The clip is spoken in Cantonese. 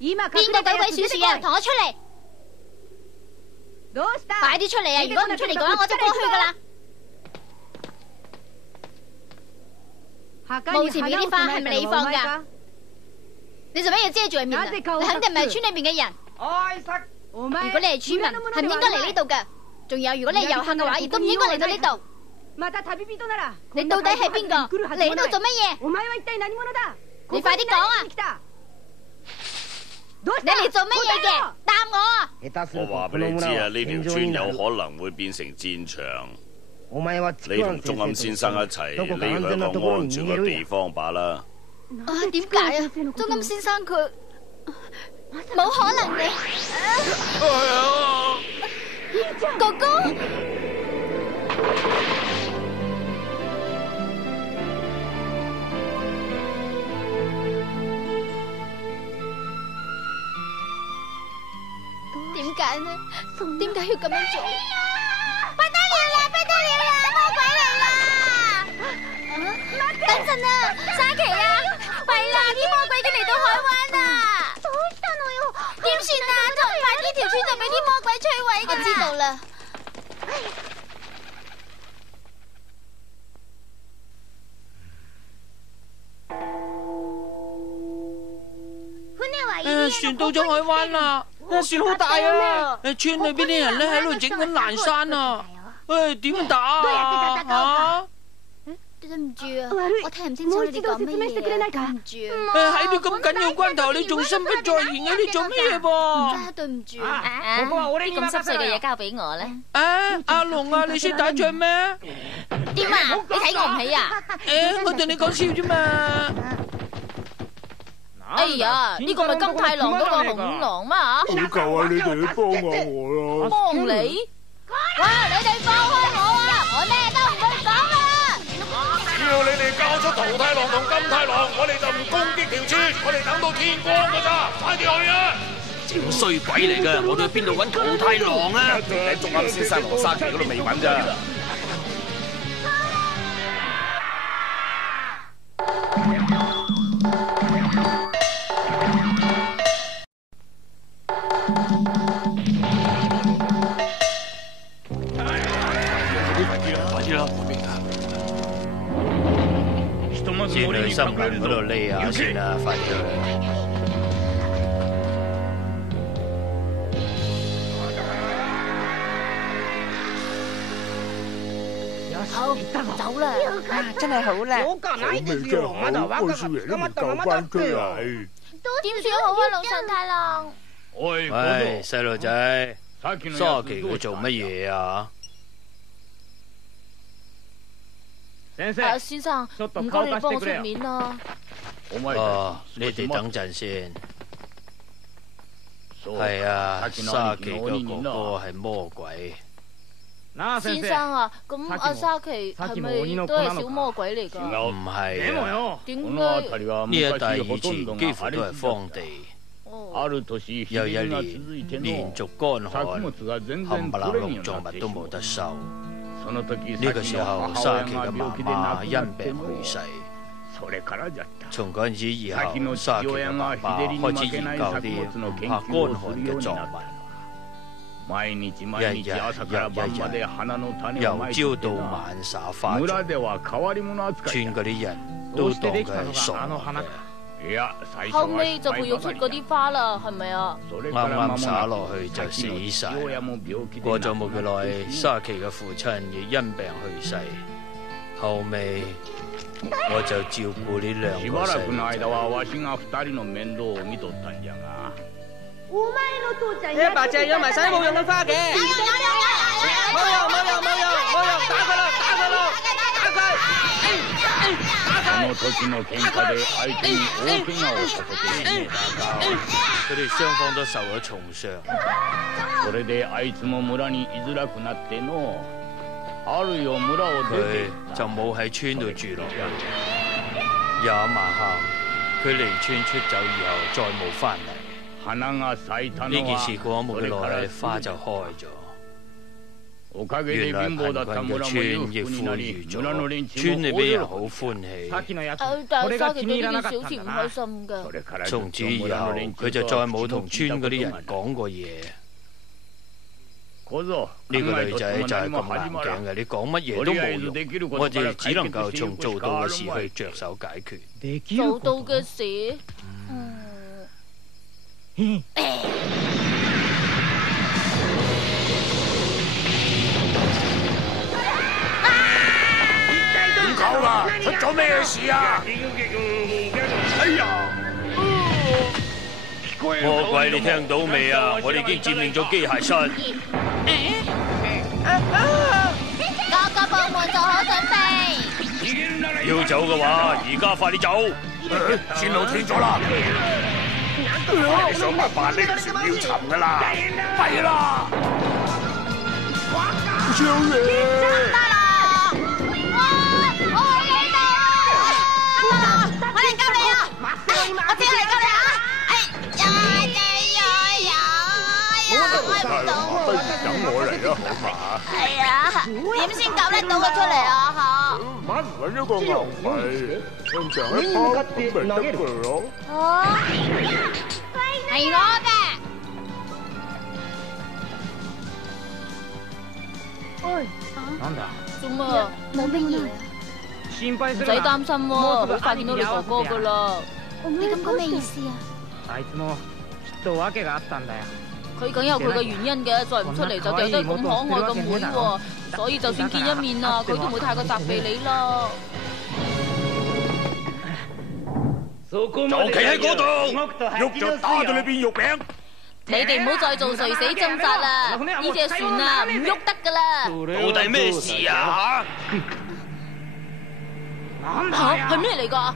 邊個鬼鬼祟祟啊？同我出嚟！快啲出嚟啊！如果唔出嚟嘅話，我就過去噶啦。墓前面嗰啲花係咪你放噶？你做乜嘢遮住佢面啊？你肯定唔係村裏邊嘅人。如果你係村民，係唔應該嚟呢度噶。仲有，如果你係遊客嘅話，亦都唔應該嚟到呢度。你到底係邊個？嚟呢度做乜嘢？你快啲講啊！你嚟做乜嘢嘅？答我啊！我話俾你知啊，呢條村有可能會變成戰場。你同中庵先生一齊匿喺一個安全嘅地方罷啦。啊，點解啊？中庵先生佢冇可能嘅。哥哥，點解呢？點解要咁樣做？不得了啦！不得了啦！魔鬼嚟啦！等陣啊，沙琪啊，弊啦！啲魔鬼已經嚟到海灣啦！點算啊？就快呢條村就俾啲魔鬼摧毀㗎啦！我知道啦。船到咗海灣啦！船好大啊！村裏邊啲人咧喺度整緊欄山啊！點打啊？對唔住啊，我聽唔清楚你哋講乜嘢，對唔住啊！喺啲咁緊要關頭，你仲心不在焉啊？你做乜嘢噃？真係對唔住啊！啲咁濕碎嘅嘢交俾我咧。阿龍啊，你識打仗咩？點啊？你睇我唔起啊？我同你講笑啫嘛。哎呀，呢個咪金太郎嗰個紅狼嘛？好求啊，你哋去幫下我啦！幫你？哇！你哋放開我啊！我咩都唔會講啊！只要你哋交出桃太郎同金太郎，我哋就唔攻擊條村，我哋等到天光噶咋，快啲去啊！正衰鬼嚟噶，我哋去邊度揾桃太郎啊？喺中庵先生羅沙奇嗰度未揾咋。先去森林嗰度匿下先啦，快啲去！好，走啦！真係好啦！好味真係好，開少爺都唔夠班出嚟。點算好啊，老神太郎？喂，細路仔，沙琪佢做乜嘢啊？先生，唔該你幫我出面啦。你哋等陣先。係啊，沙琪個哥哥係魔鬼。先生啊，咁阿沙琪係咪都係小魔鬼嚟㗎？唔係，點解？呢一帶以前幾乎都係荒地。有一年連續乾旱，冚唪唥農作物都冇得收。呢個時候，沙琪嘅媽媽因病去世。從嗰陣時以後，沙琪嘅爸爸開始研究啲唔怕乾旱嘅作物，日日由朝到晚撒花種，村嗰啲人都當佢係傻嘅。後尾就培育出嗰啲花啦，係咪啊？啱啱灑落去就死晒。過咗冇幾耐，沙琪嘅父親亦因病去世。後尾我就照顧呢兩個細路仔。阿爸淨係養埋晒冇用嘅花嘅。冇用，打佢啦！打佢！佢哋雙方都受咗重傷。佢就冇喺村度住落去。有一晚黑，佢離村出走以後，再冇翻嚟。呢件事過咗冇幾耐，花就開咗。原來貧困嘅村亦富裕咗，村裏邊人好歡喜。但係沙琪對呢件事好似唔開心㗎。從此以後，佢就再冇同村嗰啲人講過嘢。呢個女仔就係咁硬頸嘅，你講乜嘢都冇用，我哋只能夠從做到嘅事去着手解決。做到嘅事，點搞啦？出咗咩事啊？哎呀！魔鬼，你聽到未啊？我哋已經佔領咗機械室。各個部門做好準備。要走嘅話，而家快啲走。線路斷咗啦！我哋想辦法呢條船要沉噶啦，係啦！少爺，大郎，我喺呢度啊！我嚟救你啊！我即刻嚟救你啊！不如等我嚟啊，好嘛？係啊，點先救得到佢出嚟啊？吓！搵咗個牛皮，向上一拋咁咪得噶咯？係我嘅。做乜？冇乜嘢。唔使擔心喎，好快見到你哥哥噶啦。你咁講咩意思啊？佢梗有佢嘅原因嘅，再唔出嚟就掉低咁可愛嘅妹喎，所以就算見一面啊，佢都唔會太過責備你啦。就企喺嗰度，喐就打到你變肉餅。你哋唔好再做垂死掙扎啦，呢隻船啊唔喐得噶啦。到底咩事啊？吓，係咩嚟噶？